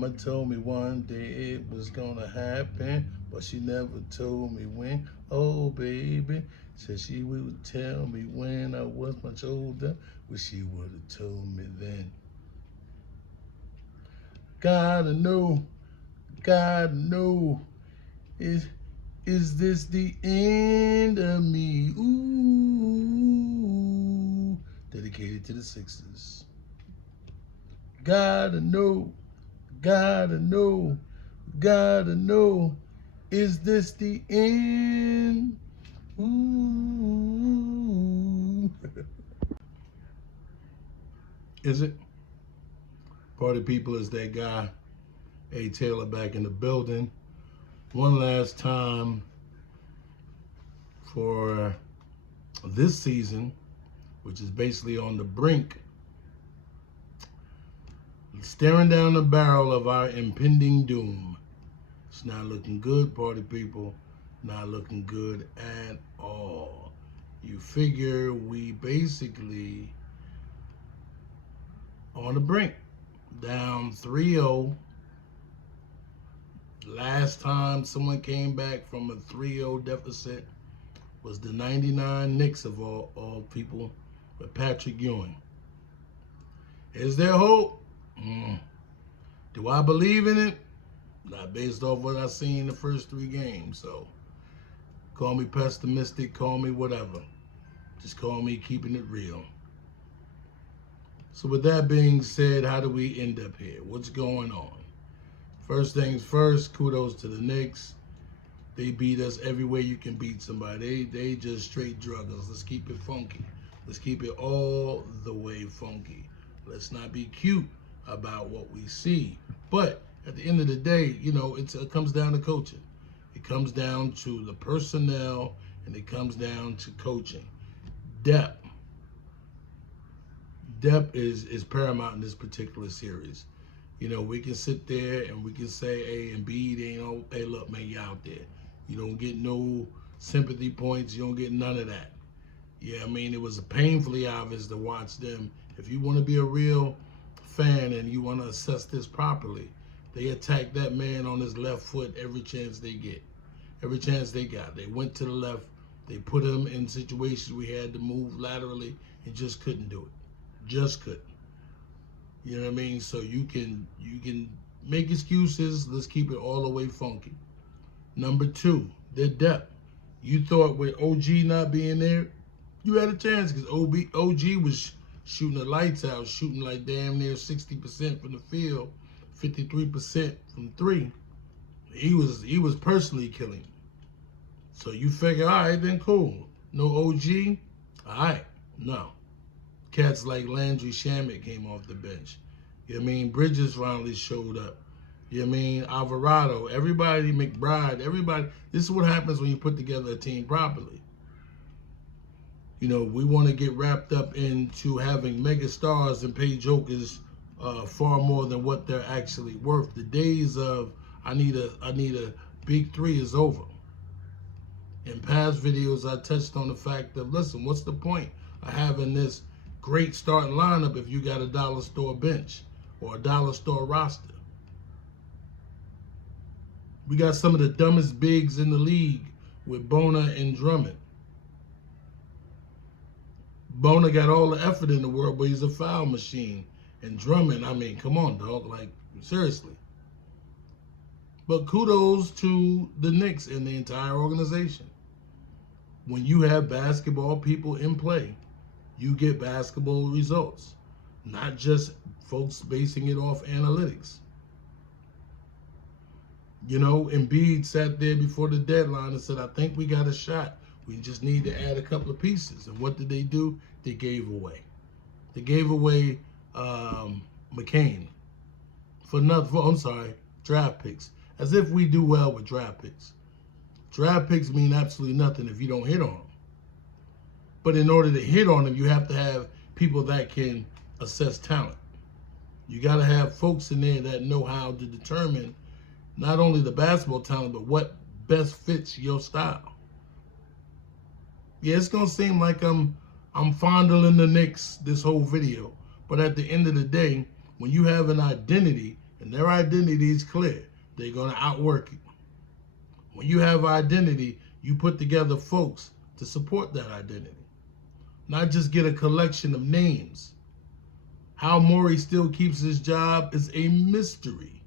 Mama told me one day it was gonna happen, but she never told me when. Oh, baby, said she would tell me when I was much older. Wish she would have told me then. Gotta know, gotta know. Is is this the end of me? Ooh, dedicated to the Sixers. Gotta know, gotta know, gotta know. Is this the end? Ooh. Is it? Party people, is that guy, A. Taylor, back in the building. One last time for this season, which is basically on the brink, staring down the barrel of our impending doom. It's not looking good, party people. Not looking good at all. You figure we basically on the brink, down 3-0. Last time someone came back from a 3-0 deficit was the 99 Knicks of all people with Patrick Ewing. Is there hope? Do I believe in it? Not based off what I've seen in the first 3 games. So call me pessimistic, call me whatever. Just call me keeping it real. So with that being said, how do we end up here? What's going on? First things first, kudos to the Knicks. They beat us every way you can beat somebody. They just straight drug us. Let's keep it funky. Let's keep it all the way funky. Let's not be cute about what we see. But at the end of the day, you know, it comes down to coaching. It comes down to the personnel, and it comes down to coaching. Depth. Depth is paramount in this particular series. You know, we can sit there and we can say, hey, Embiid ain't no, hey, look, man, you out there. You don't get no sympathy points. You don't get none of that. Yeah, I mean, it was painfully obvious to watch them. If you want to be a real fan and you want to assess this properly, they attacked that man on his left foot every chance they get. Every chance they got. They went to the left. They put him in situations we had to move laterally and just couldn't do it. Just couldn't. You know what I mean? So you can make excuses. Let's keep it all the way funky. Number 2, their depth. You thought with OG not being there, you had a chance because OG was shooting the lights out, shooting like damn near 60% from the field, 53% from 3. He was personally killing. So you figure, all right, then cool. No OG? All right, no. Cats like Landry Shamet came off the bench. You know what I mean? Bridges finally showed up. You know what I mean? Alvarado, everybody, McBride, everybody. This is what happens when you put together a team properly. You know, we want to get wrapped up into having mega stars and pay jokers far more than what they're actually worth. The days of I need a big 3 is over. In past videos, I touched on the fact of, listen, what's the point of having this great starting lineup if you got a dollar store bench or a dollar store roster? We got some of the dumbest bigs in the league with Bona and Drummond. Bona got all the effort in the world, but he's a foul machine. And Drummond, I mean, come on, dog. Like, seriously. But kudos to the Knicks and the entire organization. When you have basketball people in play, you get basketball results. Not just folks basing it off analytics. You know, Embiid sat there before the deadline and said, I think we got a shot. We just need to add a couple of pieces. And what did they do? They gave away. They gave away McCain for draft picks. As if we do well with draft picks. Draft picks mean absolutely nothing if you don't hit on them. But in order to hit on them, you have to have people that can assess talent. You got to have folks in there that know how to determine not only the basketball talent, but what best fits your style. Yeah, it's going to seem like I'm fondling the Knicks this whole video. But at the end of the day, when you have an identity, and their identity is clear. They're going to outwork you. When you have identity, you put together folks to support that identity. Not just get a collection of names. How Morey still keeps his job is a mystery.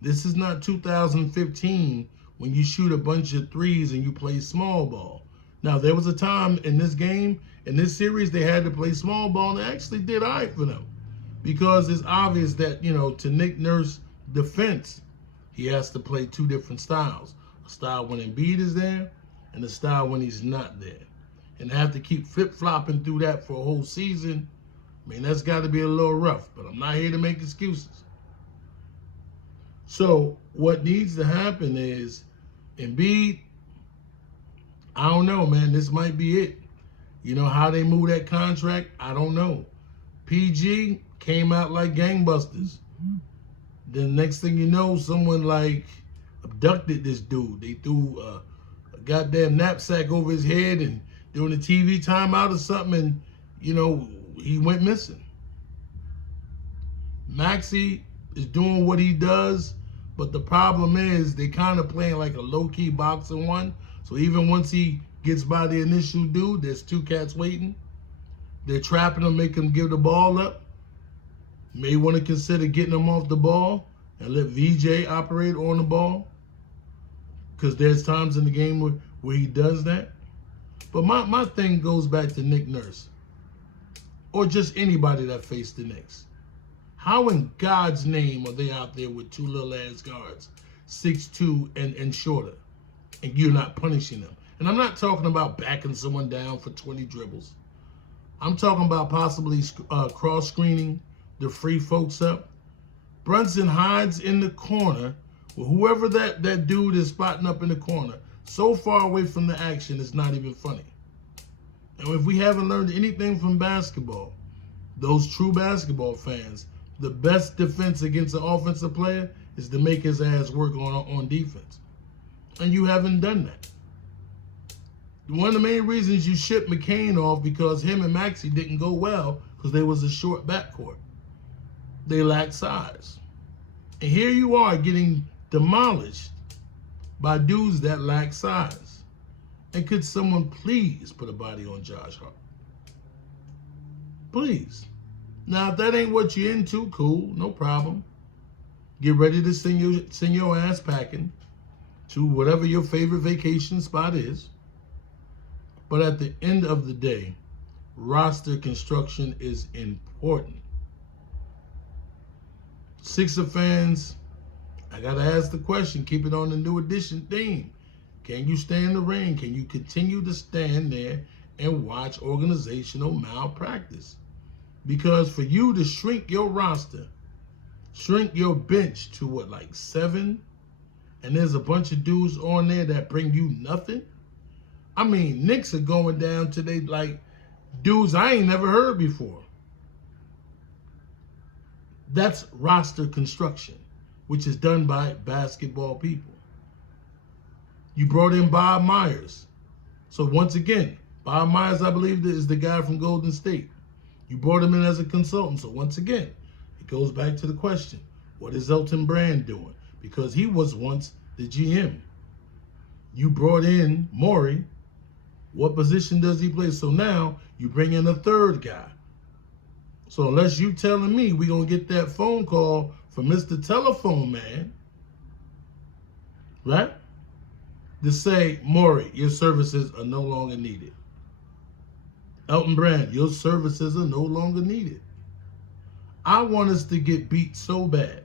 This is not 2015 when you shoot a bunch of threes and you play small ball. Now, there was a time in this game, in this series, they had to play small ball, and they actually did all right for them. Because it's obvious that, to Nick Nurse's defense, he has to play two different styles. A style when Embiid is there, and a style when he's not there. And have to keep flip-flopping through that for a whole season, that's got to be a little rough. But I'm not here to make excuses. So what needs to happen is Embiid, I don't know, man. This might be it. How they move that contract, I don't know. PG came out like gangbusters. Then next thing you know, someone like abducted this dude. They threw a goddamn knapsack over his head and during the TV timeout or something, and, he went missing. Maxey is doing what he does, but the problem is they kind of playing like a low-key boxing one. So even once he gets by the initial dude, there's two cats waiting. They're trapping him, make him give the ball up. May want to consider getting him off the ball and let VJ operate on the ball. Because there's times in the game where he does that. But my thing goes back to Nick Nurse. Or just anybody that faced the Knicks. How in God's name are they out there with two little ass guards, 6'2" and shorter, and you're not punishing them? And I'm not talking about backing someone down for 20 dribbles. I'm talking about possibly cross-screening the free folks up. Brunson hides in the corner with whoever that dude is spotting up in the corner. So far away from the action, it's not even funny. And if we haven't learned anything from basketball, those true basketball fans, the best defense against an offensive player is to make his ass work on defense. And you haven't done that. One of the main reasons you shipped McCain off because him and Maxey didn't go well because they was a short backcourt. They lacked size. And here you are getting demolished by dudes that lack size. And could someone please put a body on Josh Hart? Please. Now, if that ain't what you're into, cool, no problem. Get ready to send your ass packing to whatever your favorite vacation spot is. But at the end of the day, roster construction is important. Sixer fans, I got to ask the question, keep it on the new edition theme. Can you stay in the ring? Can you continue to stand there and watch organizational malpractice? Because for you to shrink your roster, shrink your bench to what, like 7? And there's a bunch of dudes on there that bring you nothing? I mean, Knicks are going down today like dudes I ain't never heard before. That's roster construction, which is done by basketball people. You brought in Bob Myers. So once again, Bob Myers, I believe, is the guy from Golden State. You brought him in as a consultant. So once again, it goes back to the question, what is Elton Brand doing? Because he was once the GM. You brought in Morey. What position does he play? So now you bring in a third guy. So unless you telling me we're going to get that phone call from Mr. Telephone Man, right? To say, Morey, your services are no longer needed. Elton Brand, your services are no longer needed. I want us to get beat so bad.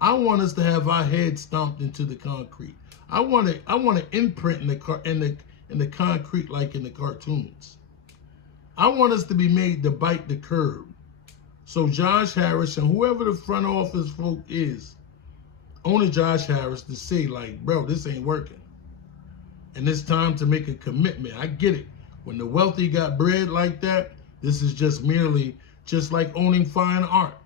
I want us to have our heads stomped into the concrete. I want to imprint in the concrete like in the cartoons. I want us to be made to bite the curb. So Josh Harris and whoever the front office folk is, owner Josh Harris, to say like, bro, this ain't working. And it's time to make a commitment. I get it. When the wealthy got bread like that, this is just merely just like owning fine art.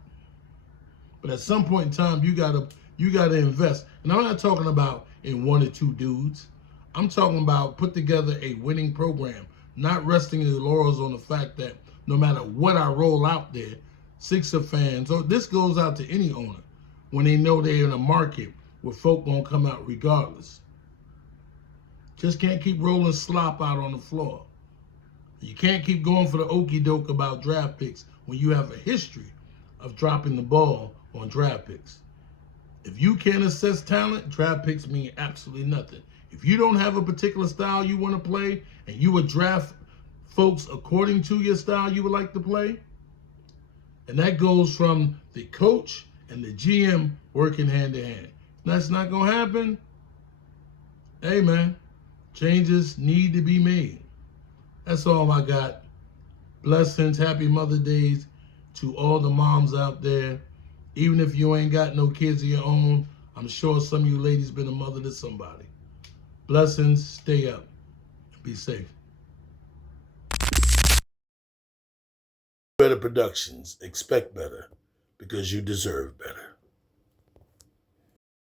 But at some point in time, you gotta invest. And I'm not talking about in 1 or 2 dudes. I'm talking about put together a winning program, not resting in the laurels on the fact that no matter what I roll out there, Sixer fans, or this goes out to any owner, when they know they're in a market where folk gonna come out regardless. Just can't keep rolling slop out on the floor. You can't keep going for the okie doke about draft picks when you have a history of dropping the ball on draft picks. If you can't assess talent, draft picks mean absolutely nothing. If you don't have a particular style you want to play and you would draft folks according to your style you would like to play, and that goes from the coach and the GM working hand in hand. That's not going to happen. Hey, man, changes need to be made. That's all I got. Blessings, happy Mother's Days to all the moms out there. Even if you ain't got no kids of your own, I'm sure some of you ladies been a mother to somebody. Blessings, stay up, be safe. Better Productions, expect better because you deserve better.